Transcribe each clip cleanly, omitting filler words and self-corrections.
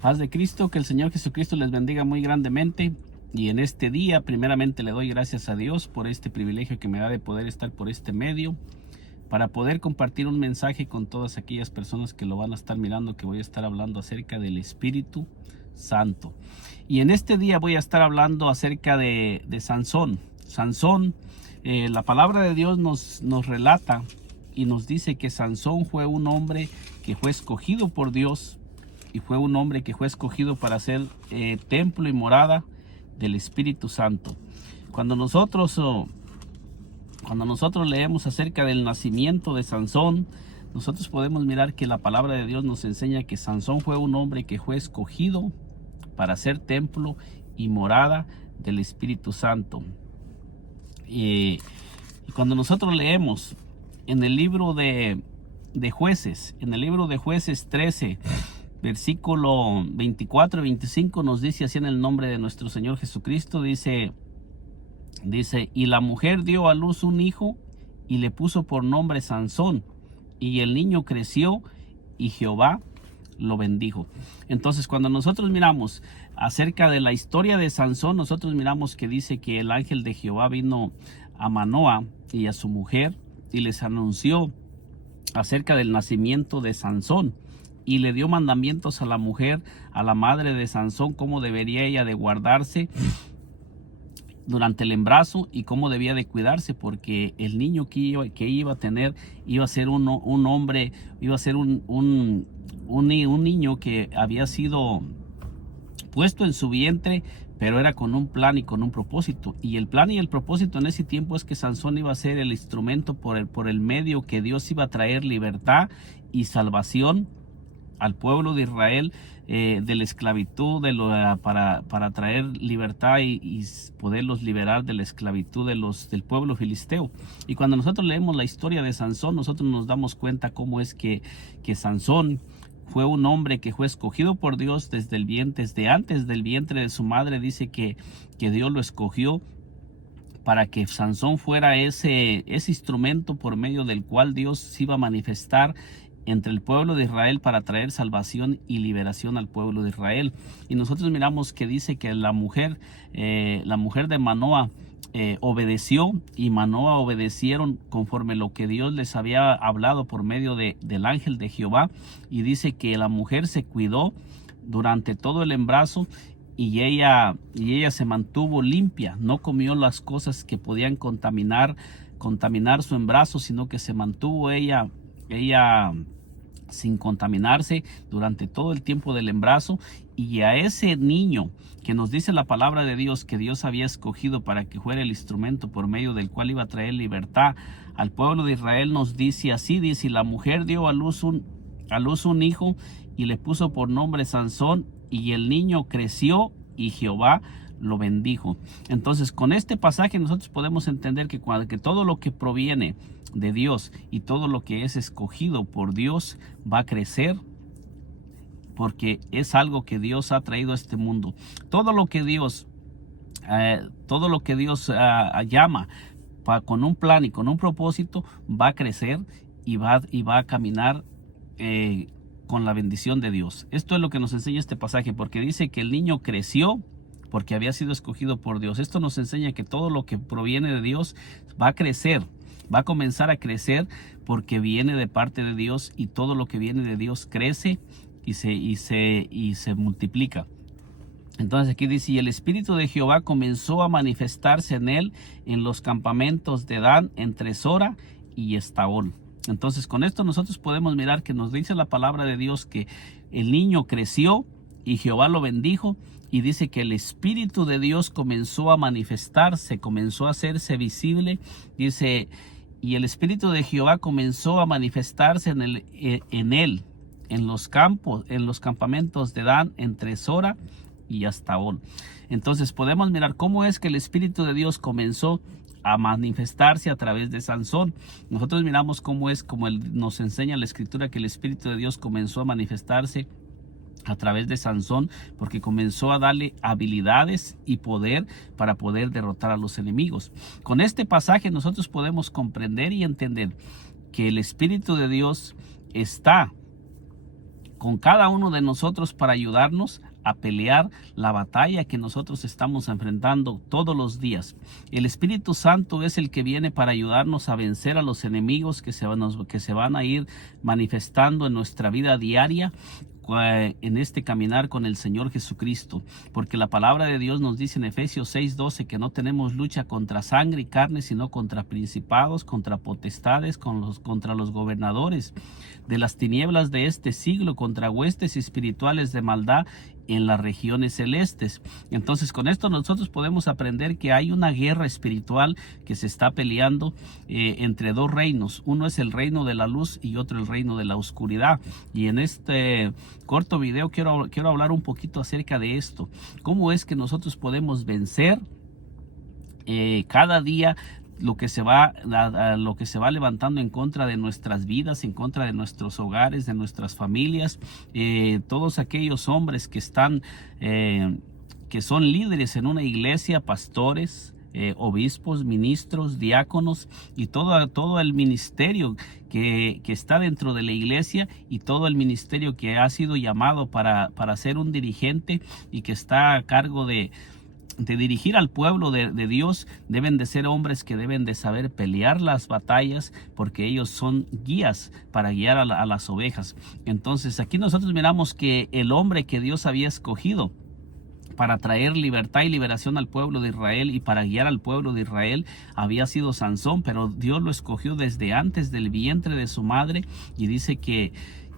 Paz de Cristo, que el Señor Jesucristo les bendiga muy grandemente. Y en este día, primeramente, le doy gracias a Dios por este privilegio que me da de poder estar por este medio, para poder compartir un mensaje con todas aquellas personas que lo van a estar mirando, que voy a estar hablando acerca del Espíritu Santo. Y en este día voy a estar hablando acerca de Sansón. Sansón, la palabra de Dios nos relata y nos dice que Sansón fue un hombre que fue escogido por Dios, y fue un hombre que fue escogido para ser templo y morada del Espíritu Santo. Cuando nosotros leemos acerca del nacimiento de Sansón, nosotros podemos mirar que la palabra de Dios nos enseña que Sansón fue un hombre que fue escogido para ser templo y morada del Espíritu Santo. Y cuando nosotros leemos en el libro de Jueces, en el libro de Jueces 13, versículo 24 y 25, nos dice así en el nombre de nuestro Señor Jesucristo, dice, y la mujer dio a luz un hijo y le puso por nombre Sansón, y el niño creció y Jehová lo bendijo. Entonces, cuando nosotros miramos acerca de la historia de Sansón, nosotros miramos que dice que el ángel de Jehová vino a Manoa y a su mujer y les anunció acerca del nacimiento de Sansón, y le dio mandamientos a la mujer, a la madre de Sansón, cómo debería ella de guardarse durante el embarazo y cómo debía de cuidarse, porque el niño que iba a tener iba a ser un hombre, iba a ser un niño que había sido puesto en su vientre, pero era con un plan y con un propósito. Y el plan y el propósito en ese tiempo es que Sansón iba a ser el instrumento por el medio que Dios iba a traer libertad y salvación al pueblo de Israel de la esclavitud, para traer libertad y poderlos liberar de la esclavitud del pueblo filisteo. Y cuando nosotros leemos la historia de Sansón, nosotros nos damos cuenta cómo es que Sansón fue un hombre que fue escogido por Dios desde antes del vientre de su madre. Dice que Dios lo escogió para que Sansón fuera ese instrumento por medio del cual Dios se iba a manifestar entre el pueblo de Israel para traer salvación y liberación al pueblo de Israel. Y nosotros miramos que dice que la mujer de Manoa obedeció, y Manoa obedecieron conforme lo que Dios les había hablado por medio del ángel de Jehová. Y dice que la mujer se cuidó durante todo el embarazo, y ella se mantuvo limpia, no comió las cosas que podían contaminar su embarazo, sino que se mantuvo ella sin contaminarse durante todo el tiempo del embarazo. Y a ese niño que nos dice la palabra de Dios que Dios había escogido para que fuera el instrumento por medio del cual iba a traer libertad al pueblo de Israel, nos dice así, dice, la mujer dio a luz un hijo y le puso por nombre Sansón, y el niño creció y Jehová lo bendijo. Entonces, con este pasaje nosotros podemos entender que todo lo que proviene de Dios y todo lo que es escogido por Dios va a crecer, porque es algo que Dios ha traído a este mundo. Todo lo que Dios llama con un plan y con un propósito va a crecer y va a caminar con la bendición de Dios. Esto es lo que nos enseña este pasaje, porque dice que el niño creció porque había sido escogido por Dios. Esto nos enseña que todo lo que proviene de Dios va a crecer, va a comenzar a crecer, porque viene de parte de Dios, y todo lo que viene de Dios crece y se multiplica. Entonces aquí dice, y el Espíritu de Jehová comenzó a manifestarse en él en los campamentos de Dan, entre Sora y Estaol. Entonces, con esto nosotros podemos mirar que nos dice la palabra de Dios que el niño creció y Jehová lo bendijo, y dice que el Espíritu de Dios comenzó a manifestarse, comenzó a hacerse visible. Dice, y el Espíritu de Jehová comenzó a manifestarse en él, en los campamentos de Dan, entre Sora y Estaol. Entonces podemos mirar cómo es que el Espíritu de Dios comenzó a manifestarse a través de Sansón. Nosotros miramos cómo nos enseña la Escritura, que el Espíritu de Dios comenzó a manifestarse a través de Sansón, porque comenzó a darle habilidades y poder para poder derrotar a los enemigos. Con este pasaje nosotros podemos comprender y entender que el Espíritu de Dios está con cada uno de nosotros para ayudarnos a pelear la batalla que nosotros estamos enfrentando todos los días. El Espíritu Santo es el que viene para ayudarnos a vencer a los enemigos que se van a ir manifestando en nuestra vida diaria en este caminar con el Señor Jesucristo, porque la palabra de Dios nos dice en Efesios 6:12 que no tenemos lucha contra sangre y carne, sino contra principados, contra potestades, contra los gobernadores de las tinieblas de este siglo, contra huestes espirituales de maldad en las regiones celestes. Entonces, con esto nosotros podemos aprender que hay una guerra espiritual que se está peleando entre dos reinos. Uno es el reino de la luz y otro el reino de la oscuridad. Y en este corto video quiero hablar un poquito acerca de esto. ¿Cómo es que nosotros podemos vencer cada día lo que se va levantando en contra de nuestras vidas, en contra de nuestros hogares, de nuestras familias, todos aquellos hombres que están que son líderes en una iglesia, pastores, obispos, ministros, diáconos y todo el ministerio que está dentro de la iglesia, y todo el ministerio que ha sido llamado para ser un dirigente y que está a cargo de dirigir al pueblo de Dios. Deben de ser hombres que deben de saber pelear las batallas, porque ellos son guías para guiar a las ovejas. Entonces aquí nosotros miramos que el hombre que Dios había escogido para traer libertad y liberación al pueblo de Israel y para guiar al pueblo de Israel había sido Sansón, pero Dios lo escogió desde antes del vientre de su madre, y dice que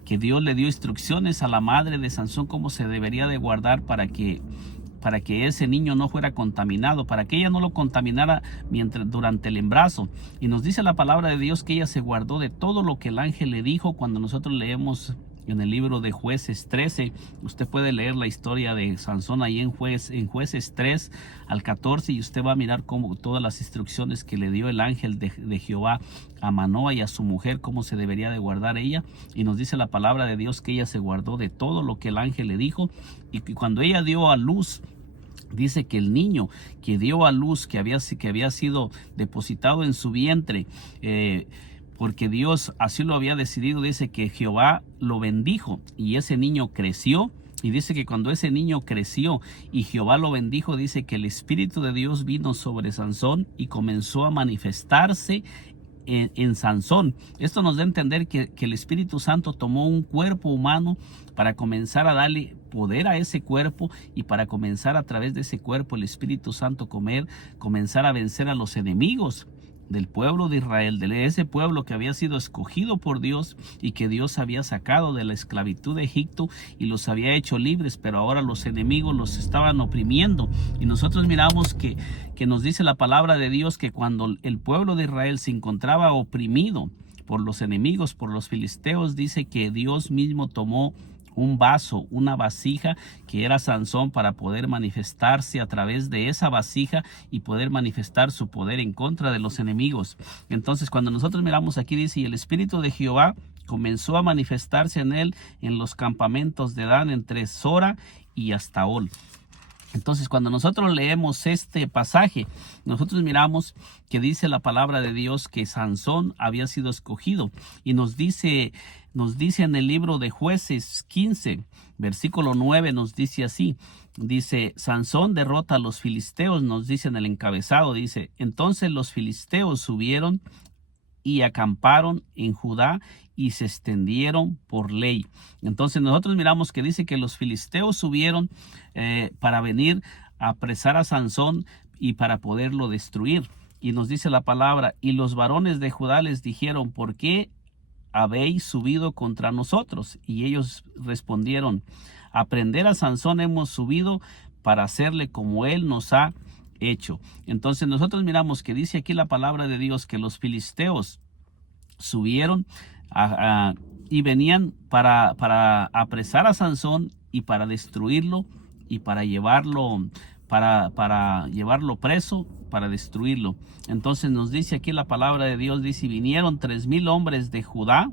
Dios le dio instrucciones a la madre de Sansón cómo se debería de guardar para que ese niño no fuera contaminado, para que ella no lo contaminara durante el embarazo. Y nos dice la palabra de Dios que ella se guardó de todo lo que el ángel le dijo. Cuando nosotros leemos en el libro de Jueces 13, usted puede leer la historia de Sansón ahí en Jueces 3 al 14, y usted va a mirar cómo todas las instrucciones que le dio el ángel de Jehová a Manoa y a su mujer, cómo se debería de guardar ella. Y nos dice la palabra de Dios que ella se guardó de todo lo que el ángel le dijo, y cuando ella dio a luz, dice que el niño que dio a luz, que había sido depositado en su vientre, porque Dios así lo había decidido, dice que Jehová lo bendijo y ese niño creció. Y dice que cuando ese niño creció y Jehová lo bendijo, dice que el Espíritu de Dios vino sobre Sansón y comenzó a manifestarse en Sansón. Esto nos da a entender que el Espíritu Santo tomó un cuerpo humano para comenzar a darle poder a ese cuerpo, y para comenzar a través de ese cuerpo el Espíritu Santo comenzar a vencer a los enemigos del pueblo de Israel, de ese pueblo que había sido escogido por Dios y que Dios había sacado de la esclavitud de Egipto y los había hecho libres, pero ahora los enemigos los estaban oprimiendo. Y nosotros miramos que nos dice la palabra de Dios que cuando el pueblo de Israel se encontraba oprimido por los enemigos, por los filisteos, dice que Dios mismo tomó un vaso, una vasija que era Sansón, para poder manifestarse a través de esa vasija y poder manifestar su poder en contra de los enemigos. Entonces, cuando nosotros miramos aquí, dice, y el Espíritu de Jehová comenzó a manifestarse en él en los campamentos de Dan, entre Sora y Estaol. Entonces, cuando nosotros leemos este pasaje, nosotros miramos que dice la palabra de Dios que Sansón había sido escogido, y nos dice en el libro de Jueces 15, versículo 9, nos dice así, dice: Sansón derrota a los filisteos, nos dice en el encabezado, dice: entonces los filisteos subieron y acamparon en Judá y se extendieron por ley. Entonces nosotros miramos que dice que los filisteos subieron para venir a apresar a Sansón y para poderlo destruir. Y nos dice la palabra: y los varones de Judá les dijeron: ¿por qué habéis subido contra nosotros? Y ellos respondieron: a prender a Sansón hemos subido para hacerle como él nos ha hecho. Entonces nosotros miramos que dice aquí la palabra de Dios que los filisteos subieron y venían para apresar a Sansón y para destruirlo y para llevarlo preso, para destruirlo. Entonces nos dice aquí la palabra de Dios, dice: y vinieron 3,000 hombres de Judá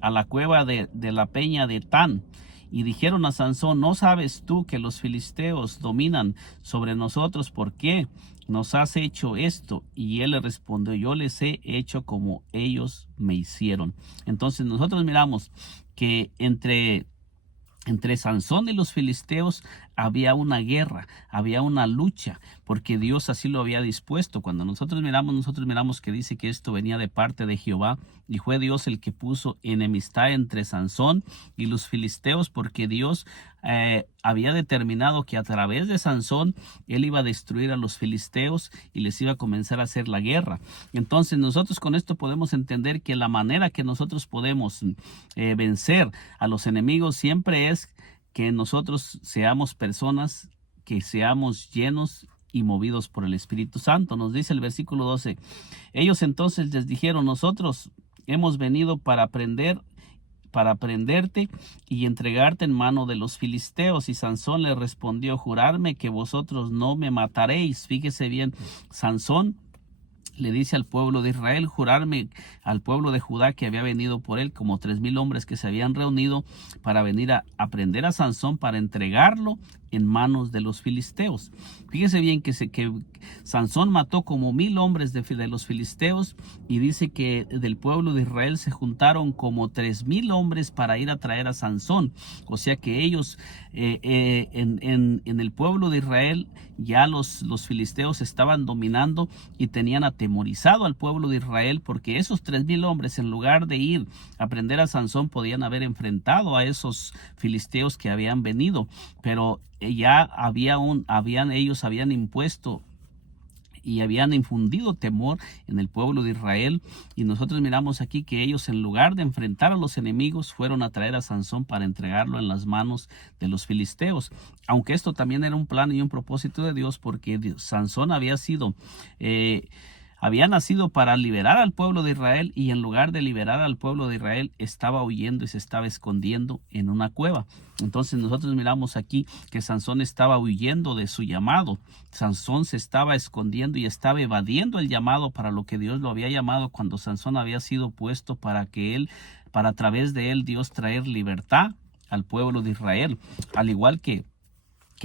a la cueva de la peña de Tan, y dijeron a Sansón: ¿no sabes tú que los filisteos dominan sobre nosotros? ¿Por qué nos has hecho esto? Y él le respondió: yo les he hecho como ellos me hicieron. Entonces nosotros miramos que entre Entre Sansón y los filisteos había una guerra, había una lucha, porque Dios así lo había dispuesto. Cuando nosotros miramos que dice que esto venía de parte de Jehová, y fue Dios el que puso enemistad entre Sansón y los filisteos, porque Dios había determinado que a través de Sansón él iba a destruir a los filisteos y les iba a comenzar a hacer la guerra. Entonces nosotros con esto podemos entender que la manera que nosotros podemos vencer a los enemigos siempre es que nosotros seamos personas que seamos llenos y movidos por el Espíritu Santo. Nos dice el versículo 12: ellos entonces les dijeron: nosotros hemos venido para prenderte y entregarte en mano de los filisteos. Y Sansón le respondió: jurarme que vosotros no me mataréis. Fíjese bien, Sansón le dice al pueblo de Israel, jurarme al pueblo de Judá que había venido por él, como 3,000 hombres que se habían reunido para venir a prender a Sansón, para entregarlo en manos de los filisteos. Fíjese bien que Sansón mató como 1,000 hombres de los filisteos, y dice que del pueblo de Israel se juntaron como 3,000 hombres para ir a traer a Sansón. O sea que ellos en el pueblo de Israel ya los filisteos estaban dominando y tenían atemorizado al pueblo de Israel, porque esos 3,000 hombres, en lugar de ir a prender a Sansón, podían haber enfrentado a esos filisteos que habían venido, pero ya ellos habían impuesto y habían infundido temor en el pueblo de Israel. Y nosotros miramos aquí que ellos, en lugar de enfrentar a los enemigos, fueron a traer a Sansón para entregarlo en las manos de los filisteos. Aunque esto también era un plan y un propósito de Dios, porque Sansón había nacido para liberar al pueblo de Israel, y en lugar de liberar al pueblo de Israel estaba huyendo y se estaba escondiendo en una cueva. Entonces nosotros miramos aquí que Sansón estaba huyendo de su llamado. Sansón se estaba escondiendo y estaba evadiendo el llamado para lo que Dios lo había llamado, cuando Sansón había sido puesto para a través de él Dios traer libertad al pueblo de Israel. Al igual que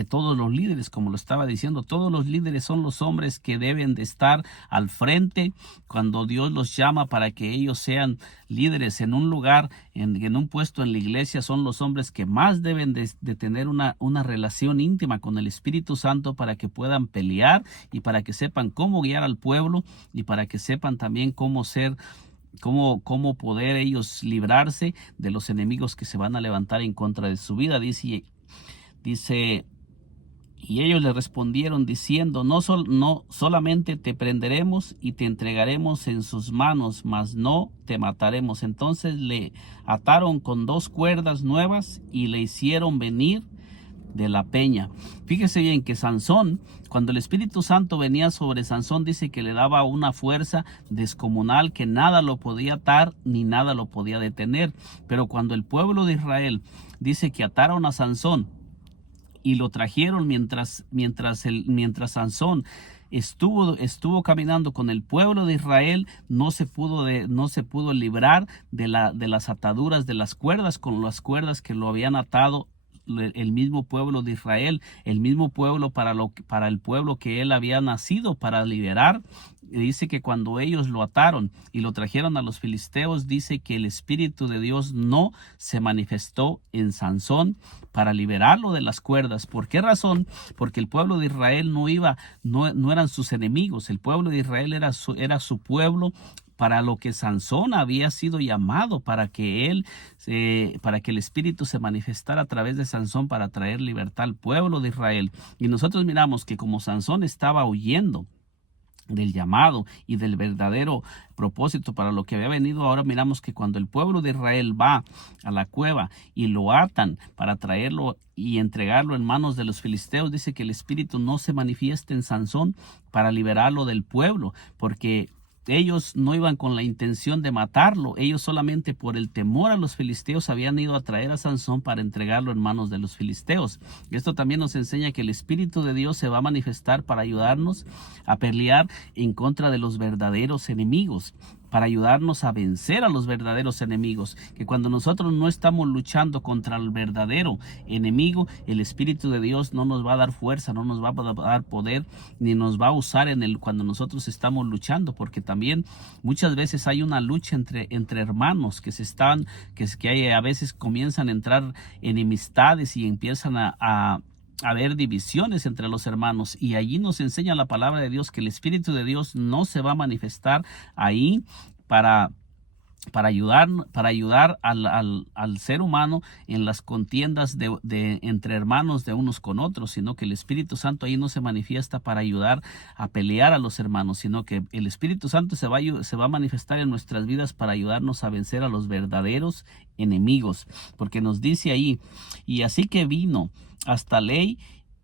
todos los líderes, como lo estaba diciendo, todos los líderes son los hombres que deben de estar al frente cuando Dios los llama para que ellos sean líderes en un lugar, en un puesto en la iglesia. Son los hombres que más deben de tener una relación íntima con el Espíritu Santo, para que puedan pelear y para que sepan cómo guiar al pueblo, y para que sepan también cómo poder ellos librarse de los enemigos que se van a levantar en contra de su vida. Dice y ellos le respondieron diciendo: no solamente te prenderemos y te entregaremos en sus manos, mas no te mataremos. Entonces le ataron con 2 cuerdas nuevas y le hicieron venir de la peña. Fíjese bien que Sansón, cuando el Espíritu Santo venía sobre Sansón, dice que le daba una fuerza descomunal, que nada lo podía atar ni nada lo podía detener. Pero cuando el pueblo de Israel dice que ataron a Sansón y lo trajeron mientras Sansón estuvo caminando con el pueblo de Israel, no se pudo librar de las ataduras, de las cuerdas, con las cuerdas que lo habían atado el mismo pueblo de Israel, el mismo pueblo para el pueblo que él había nacido para liberar. Dice que cuando ellos lo ataron y lo trajeron a los filisteos, dice que el Espíritu de Dios no se manifestó en Sansón para liberarlo de las cuerdas. ¿Por qué razón? Porque el pueblo de Israel no eran sus enemigos. El pueblo de Israel era su pueblo, para lo que Sansón había sido llamado, para que el Espíritu se manifestara a través de Sansón para traer libertad al pueblo de Israel. Y nosotros miramos que como Sansón estaba huyendo del llamado y del verdadero propósito para lo que había venido, ahora miramos que cuando el pueblo de Israel va a la cueva y lo atan para traerlo y entregarlo en manos de los filisteos, dice que el Espíritu no se manifiesta en Sansón para liberarlo del pueblo, porque ellos no iban con la intención de matarlo. Ellos solamente por el temor a los filisteos habían ido a traer a Sansón para entregarlo en manos de los filisteos. Esto también nos enseña que el Espíritu de Dios se va a manifestar para ayudarnos a pelear en contra de los verdaderos enemigos. para ayudarnos a vencer a los verdaderos enemigos, que cuando nosotros no estamos luchando contra el verdadero enemigo, el Espíritu de Dios no nos va a dar fuerza, no nos va a dar poder, ni nos va a usar cuando nosotros estamos luchando, porque también muchas veces hay una lucha entre hermanos que a veces comienzan a entrar enemistades y empiezan a haber divisiones entre los hermanos, y allí nos enseña la palabra de Dios que el Espíritu de Dios no se va a manifestar ahí para ayudar al ser humano en las contiendas entre hermanos de unos con otros, sino que el Espíritu Santo ahí no se manifiesta para ayudar a pelear a los hermanos, sino que el Espíritu Santo se va a manifestar en nuestras vidas para ayudarnos a vencer a los verdaderos enemigos, porque nos dice ahí: y así que vino hasta Ley,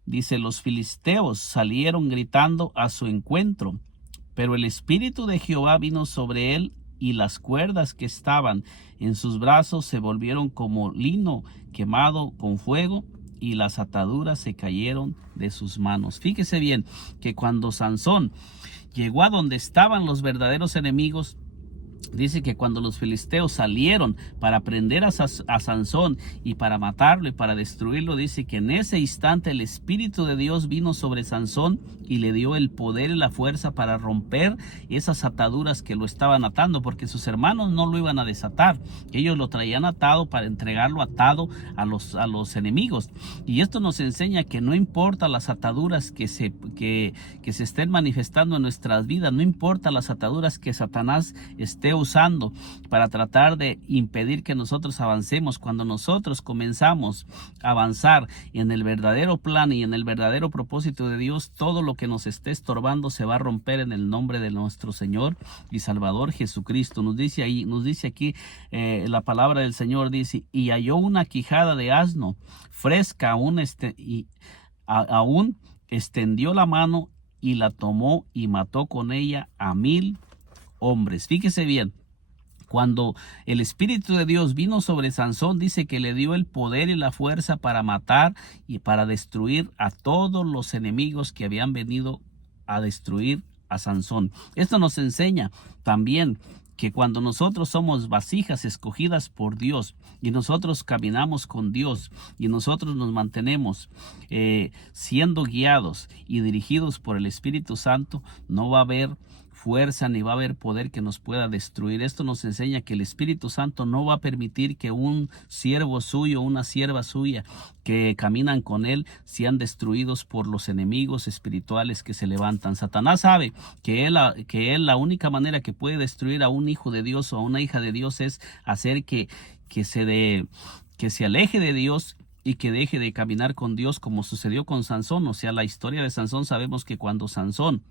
dice, los filisteos salieron gritando a su encuentro, pero el Espíritu de Jehová vino sobre él, y las cuerdas que estaban en sus brazos se volvieron como lino quemado con fuego, y las ataduras se cayeron de sus manos. Fíjese bien que cuando Sansón llegó a donde estaban los verdaderos enemigos, dice que cuando los filisteos salieron para prender a Sansón y para matarlo y para destruirlo, dice que en ese instante el Espíritu de Dios vino sobre Sansón y le dio el poder y la fuerza para romper esas ataduras que lo estaban atando, porque sus hermanos no lo iban a desatar, ellos lo traían atado para entregarlo atado a los enemigos. Y esto nos enseña que no importa las ataduras que se estén manifestando en nuestras vidas, no importa las ataduras que Satanás esté usando para tratar de impedir que nosotros avancemos. Cuando nosotros comenzamos a avanzar en el verdadero plan y en el verdadero propósito de Dios, todo lo que nos esté estorbando se va a romper en el nombre de nuestro Señor y Salvador Jesucristo. Nos dice aquí la palabra del Señor, dice: y halló una quijada de asno fresca aún extendió la mano y la tomó y mató con ella a 1000 hombres. Fíjese bien, cuando el Espíritu de Dios vino sobre Sansón, dice que le dio el poder y la fuerza para matar y para destruir a todos los enemigos que habían venido a destruir a Sansón. Esto nos enseña también que cuando nosotros somos vasijas escogidas por Dios y nosotros caminamos con Dios y nosotros nos mantenemos siendo guiados y dirigidos por el Espíritu Santo, no va a haber fuerza ni va a haber poder que nos pueda destruir. Esto nos enseña que el Espíritu Santo no va a permitir que un siervo suyo, una sierva suya que caminan con él sean destruidos por los enemigos espirituales que se levantan. Satanás sabe que la única manera que puede destruir a un hijo de Dios o a una hija de Dios es hacer que se aleje de Dios y que deje de caminar con Dios, como sucedió con Sansón. O sea, la historia de Sansón, sabemos que cuando Sansón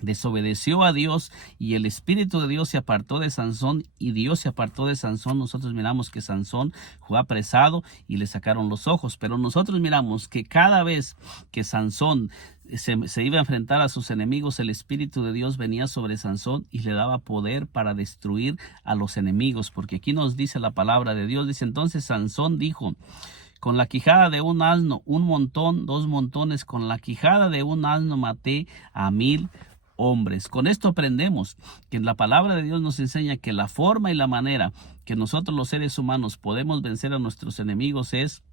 desobedeció a Dios y el Espíritu de Dios se apartó de Sansón y Dios se apartó de Sansón, nosotros miramos que Sansón fue apresado y le sacaron los ojos. Pero nosotros miramos que cada vez que Sansón se iba a enfrentar a sus enemigos, el Espíritu de Dios venía sobre Sansón y le daba poder para destruir a los enemigos, porque aquí nos dice la palabra de Dios, dice: entonces Sansón dijo: con la quijada de un asno, 1 montón, 2 montones, con la quijada de un asno maté a 1000 hombres. Con esto aprendemos que la palabra de Dios nos enseña que la forma y la manera que nosotros los seres humanos podemos vencer a nuestros enemigos es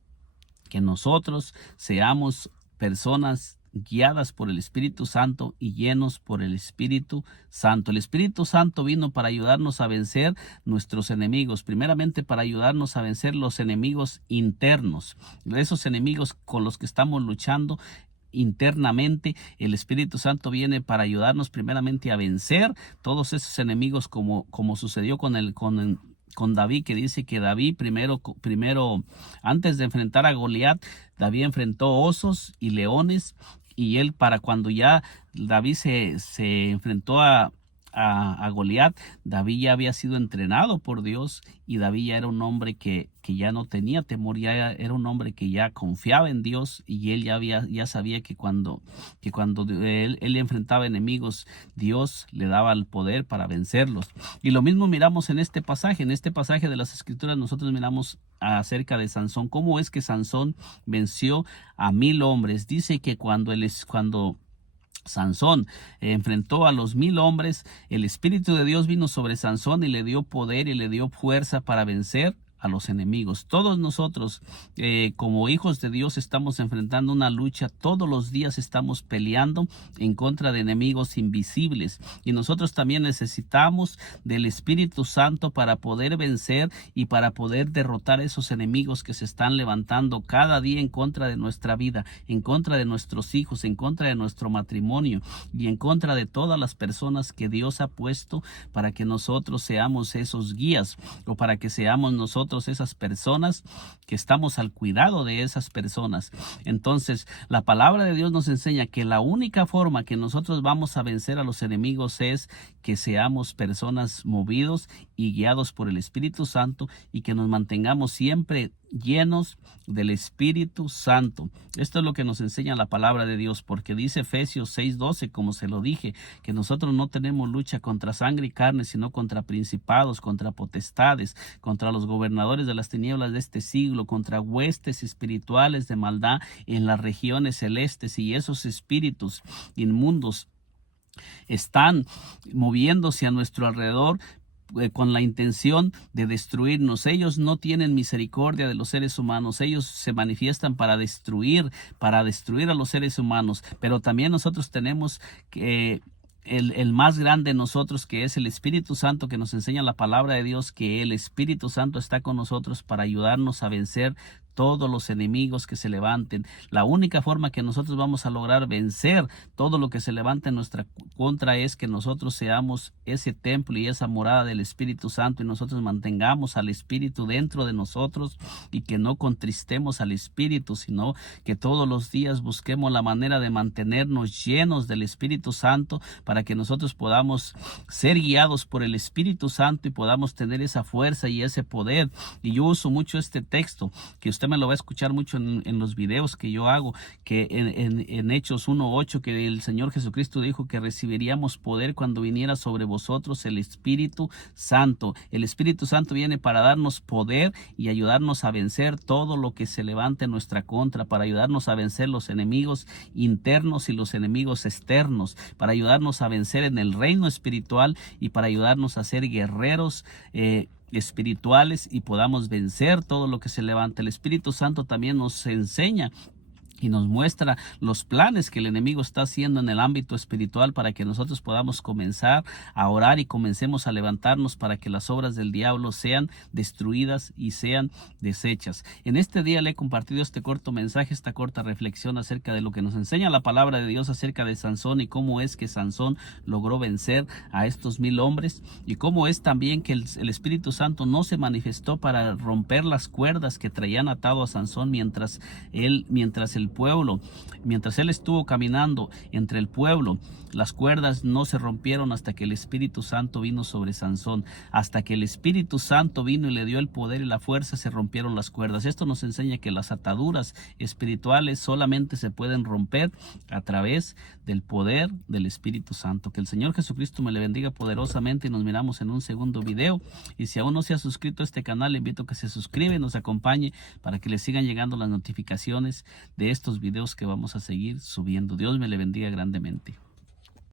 que nosotros seamos personas guiadas por el Espíritu Santo y llenos por el Espíritu Santo. El Espíritu Santo vino para ayudarnos a vencer nuestros enemigos, primeramente para ayudarnos a vencer los enemigos internos, esos enemigos con los que estamos luchando internamente. El Espíritu Santo viene para ayudarnos primeramente a vencer todos esos enemigos, como sucedió con David, que dice que David primero antes de enfrentar a Goliat, David enfrentó osos y leones, y él, para cuando ya David se enfrentó a Goliat, David ya había sido entrenado por Dios, y David ya era un hombre que ya no tenía temor, ya era un hombre que ya confiaba en Dios, y él ya sabía que cuando él enfrentaba enemigos, Dios le daba el poder para vencerlos. Y lo mismo miramos en este pasaje de las Escrituras. Nosotros miramos acerca de Sansón, cómo es que Sansón venció a 1000 hombres. Dice que cuando Sansón enfrentó a los 1000 hombres. El Espíritu de Dios vino sobre Sansón y le dio poder y le dio fuerza para vencer a los enemigos. Todos nosotros, como hijos de Dios, estamos enfrentando una lucha. Todos los días estamos peleando en contra de enemigos invisibles, y nosotros también necesitamos del Espíritu Santo para poder vencer y para poder derrotar esos enemigos que se están levantando cada día en contra de nuestra vida, en contra de nuestros hijos, en contra de nuestro matrimonio y en contra de todas las personas que Dios ha puesto para que nosotros seamos esos guías, o para que seamos nosotros esas personas que estamos al cuidado de esas personas. Entonces, la palabra de Dios nos enseña que la única forma que nosotros vamos a vencer a los enemigos es que seamos personas movidos y guiados por el Espíritu Santo, y que nos mantengamos siempre llenos del Espíritu Santo. Esto es lo que nos enseña la palabra de Dios, porque dice Efesios 6:12, como se lo dije, que nosotros no tenemos lucha contra sangre y carne, sino contra principados, contra potestades, contra los gobernadores de las tinieblas de este siglo, contra huestes espirituales de maldad en las regiones celestes. Y esos espíritus inmundos están moviéndose a nuestro alrededor con la intención de destruirnos. Ellos no tienen misericordia de los seres humanos. Ellos se manifiestan para destruir a los seres humanos. Pero también nosotros tenemos que el más grande de nosotros, que es el Espíritu Santo, que nos enseña la palabra de Dios, que el Espíritu Santo está con nosotros para ayudarnos a vencer todos los enemigos que se levanten. La única forma que nosotros vamos a lograr vencer todo lo que se levanta en nuestra contra es que nosotros seamos ese templo y esa morada del Espíritu Santo, y nosotros mantengamos al Espíritu dentro de nosotros, y que no contristemos al Espíritu, sino que todos los días busquemos la manera de mantenernos llenos del Espíritu Santo, para que nosotros podamos ser guiados por el Espíritu Santo y podamos tener esa fuerza y ese poder. Y yo uso mucho este texto, que usted me lo va a escuchar mucho en los videos que yo hago, que en Hechos 1:8, que el Señor Jesucristo dijo que recibiríamos poder cuando viniera sobre vosotros el Espíritu Santo. El Espíritu Santo viene para darnos poder y ayudarnos a vencer todo lo que se levante en nuestra contra, para ayudarnos a vencer los enemigos internos y los enemigos externos, para ayudarnos a vencer en el reino espiritual y para ayudarnos a ser guerreros espirituales, y podamos vencer todo lo que se levanta. El Espíritu Santo también nos enseña y nos muestra los planes que el enemigo está haciendo en el ámbito espiritual, para que nosotros podamos comenzar a orar y comencemos a levantarnos para que las obras del diablo sean destruidas y sean deshechas. En este día le he compartido este corto mensaje, esta corta reflexión acerca de lo que nos enseña la palabra de Dios acerca de Sansón, y cómo es que Sansón logró vencer a estos 1000 hombres, y cómo es también que el Espíritu Santo no se manifestó para romper las cuerdas que traían atado a Sansón mientras él estuvo caminando entre el pueblo. Las cuerdas no se rompieron hasta que el Espíritu Santo vino sobre Sansón. Hasta que el Espíritu Santo vino y le dio el poder y la fuerza, se rompieron las cuerdas. Esto nos enseña que las ataduras espirituales solamente se pueden romper a través del poder del Espíritu Santo. Que el Señor Jesucristo me le bendiga poderosamente, y nos miramos en un segundo video. Y si aún no se ha suscrito a este canal, le invito a que se suscriba y nos acompañe para que le sigan llegando las notificaciones de estos videos que vamos a seguir subiendo. Dios me le bendiga grandemente.